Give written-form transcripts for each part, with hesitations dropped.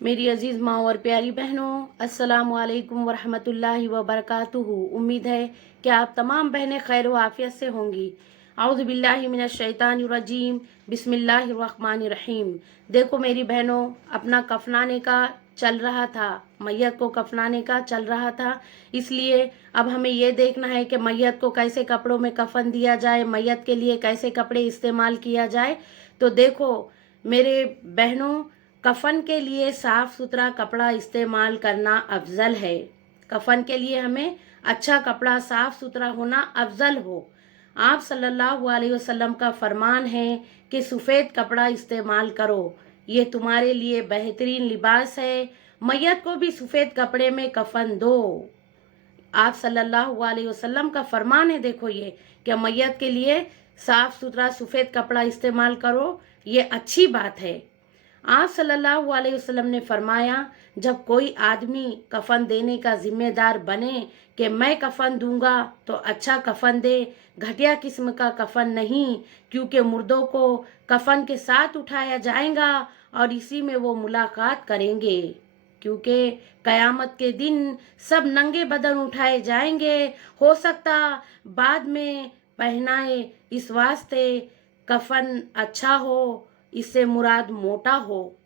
मेरी अजीज़ माँ और प्यारी बहनों, अस्सलाम वालेकुम वरहमतुल्लाहि वबरकातुहू। उम्मीद है कि आप तमाम बहनें खैर व आफियत से होंगी। आउज़ु बिल्लाहि मिनश शैतानिर रजीम, बिस्मिल्लाहिर रहमानिर रहीम। देखो मेरी बहनों, अपना कफनाने का चल रहा था, मैयत को कफनाने का चल रहा था। इसलिए अब हमें ये देखना है कि मैयत को कैसे कपड़ों में कफन दिया जाए, मैयत के लिए कैसे कपड़े इस्तेमाल किया जाए। तो देखो मेरे बहनों, कफन के लिए साफ सुथरा कपड़ा इस्तेमाल करना अफजल है। कफन के लिए हमें अच्छा कपड़ा साफ सुथरा होना अफजल हो। आप सल्लल्लाहु अलैहि वसल्लम का फरमान है कि सफ़ेद कपड़ा इस्तेमाल करो, ये तुम्हारे लिए बेहतरीन लिबास है। मैयत को भी सफ़ेद कपड़े में कफन दो। आप सल्लल्लाहु अलैहि वसल्लम का फरमान है, देखो ये कि मैयत के लिए साफ सुथरा सफ़ेद कपड़ा इस्तेमाल करो, ये अच्छी बात है। आप सल्लल्लाहु अलैहि वसल्लम ने फरमाया, जब कोई आदमी कफन देने का जिम्मेदार बने कि मैं कफन दूंगा तो अच्छा कफन दे, घटिया किस्म का कफन नहीं, क्योंकि मुर्दों को कफन के साथ उठाया जाएगा और इसी में वो मुलाकात करेंगे। क्योंकि कयामत के दिन सब नंगे बदन उठाए जाएंगे। हो सकता बाद में पहनाए, इस वास्ते कफन अच्छा हो, इससे मुराद मोटा हो।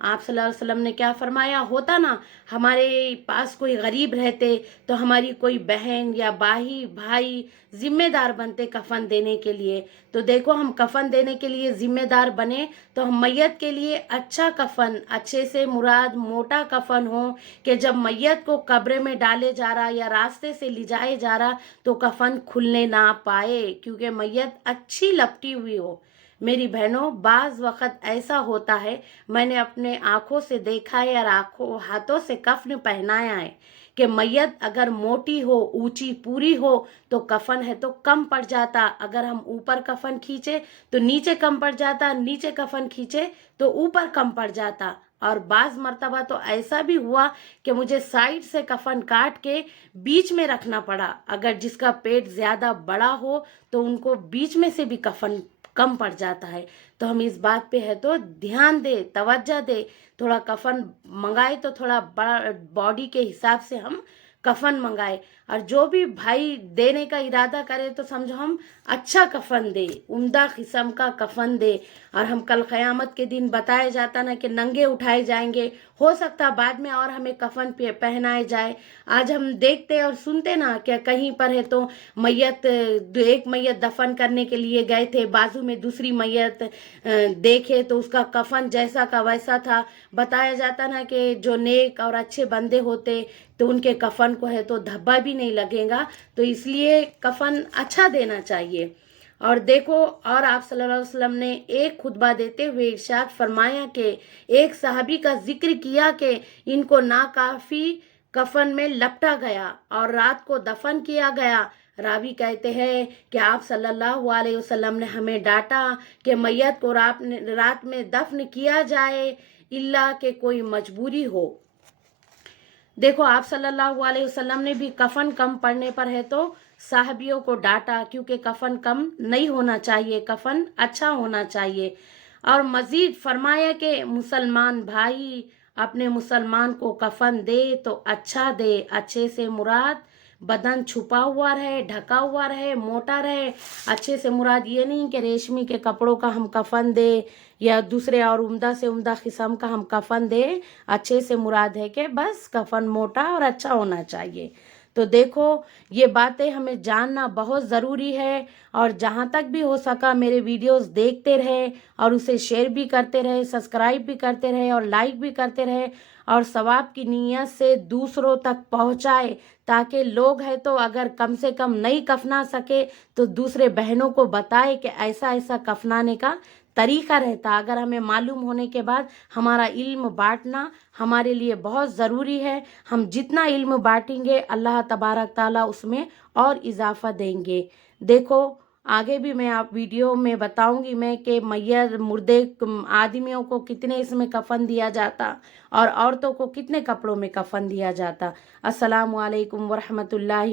आप सल्लल्लाहु अलैहि वसल्लम ने क्या फरमाया, होता ना हमारे पास कोई गरीब रहते तो हमारी कोई बहन या भाई जिम्मेदार बनते कफन देने के लिए। तो देखो हम कफन देने के लिए जिम्मेदार बने तो हम मैयत के लिए अच्छा कफन, अच्छे से मुराद मोटा कफन हो कि जब मैयत को कब्र में डाले जा रहा या रास्ते से ले जाए जा रहा तो कफन खुलने ना पाए, क्योंकि मैयत अच्छी लपटी हुई हो। मेरी बहनों, बाज़ वक़्त ऐसा होता है, मैंने अपने आँखों से देखा है और आँखों हाथों से कफ़न पहनाया है कि मैयत अगर मोटी हो, ऊंची पूरी हो तो कफ़न है तो कम पड़ जाता, अगर हम ऊपर कफ़न खींचे तो नीचे कम पड़ जाता, नीचे कफ़न खींचे तो ऊपर कम पड़ जाता। और बाज़ मर्तबा तो ऐसा भी हुआ कि मुझे साइड से कफ़न काट के बीच में रखना पड़ा। अगर जिसका पेट ज़्यादा बड़ा हो तो उनको बीच में से भी कफ़न कम पड़ जाता है। तो हम इस बात पे है तो ध्यान दे, तवज्जो दे, थोड़ा कफन मंगाए तो थोड़ा बड़ा बॉडी के हिसाब से हम कफन मंगाए। और जो भी भाई देने का इरादा करे तो समझो हम अच्छा कफन दे, उम्दा किस्म का कफन दे। और हम कल क़यामत के दिन बताया जाता ना कि नंगे उठाए जाएंगे, हो सकता बाद में और हमें कफन पहनाए जाए। आज हम देखते और सुनते ना कि कहीं पर है तो मैयत, एक मैयत दफन करने के लिए गए थे, बाजू में दूसरी मैयत देखे तो उसका कफन जैसा का वैसा था। बताया जाता ना कि जो नेक और अच्छे बंदे होते तो उनके कफन को है तो धब्बा भी नहीं लगेगा। तो इसलिए कफन अच्छा देना चाहिए। और देखो, और आप सल्लल्लाहु अलैहि वसल्लम ने एक खुतबा देते हुए इरशाद फरमाया कि एक सहाबी का जिक्र किया कि इनको नाकाफी कफन में लपटा गया और रात को दफन किया गया। रावी कहते हैं कि आप सल्लल्लाहु अलैहि वसल्लम ने हमें डांटा कि मैयत को रात में दफन किया जाए, इल्ला के कोई मजबूरी हो। देखो आप सल्लल्लाहु अलैहि वसल्लम ने भी कफन कम पड़ने पर है तो साहबियों को डांटा, क्योंकि कफन कम नहीं होना चाहिए, कफन अच्छा होना चाहिए। और मजीद फरमाया कि मुसलमान भाई अपने मुसलमान को कफन दे तो अच्छा दे, अच्छे से मुराद बदन छुपा हुआ रहे, ढका हुआ रहे, मोटा रहे। अच्छे से मुराद ये नहीं कि रेशमी के कपड़ों का हम कफन दे या दूसरे और उम्दा से उम्दा किस्म का हम कफन दे। अच्छे से मुराद है कि बस कफन मोटा और अच्छा होना चाहिए। तो देखो ये बातें हमें जानना बहुत ज़रूरी है। और जहाँ तक भी हो सका मेरे वीडियोस देखते रहे और उसे शेयर भी करते रहे, सब्सक्राइब भी करते रहे और लाइक भी करते रहे और सवाब की नीयत से दूसरों तक पहुँचाए, ताकि लोग है तो अगर कम से कम नहीं कफना सके तो दूसरे बहनों को बताए कि ऐसा ऐसा कफनाने का तरीका रहता। अगर हमें मालूम होने के बाद हमारा इल्म बांटना हमारे लिए बहुत ज़रूरी है। हम जितना इल्म बांटेंगे अल्लाह तबारक ताला उसमें और इजाफ़ा देंगे। देखो आगे भी मैं आप वीडियो में बताऊंगी मैं कि मैयत मुर्दे आदमियों को कितने इसमें कफन दिया जाता और औरतों को कितने कपड़ों में कफन दिया जाता। अस्सलामु अलैकुम वरहमतुल्लाहि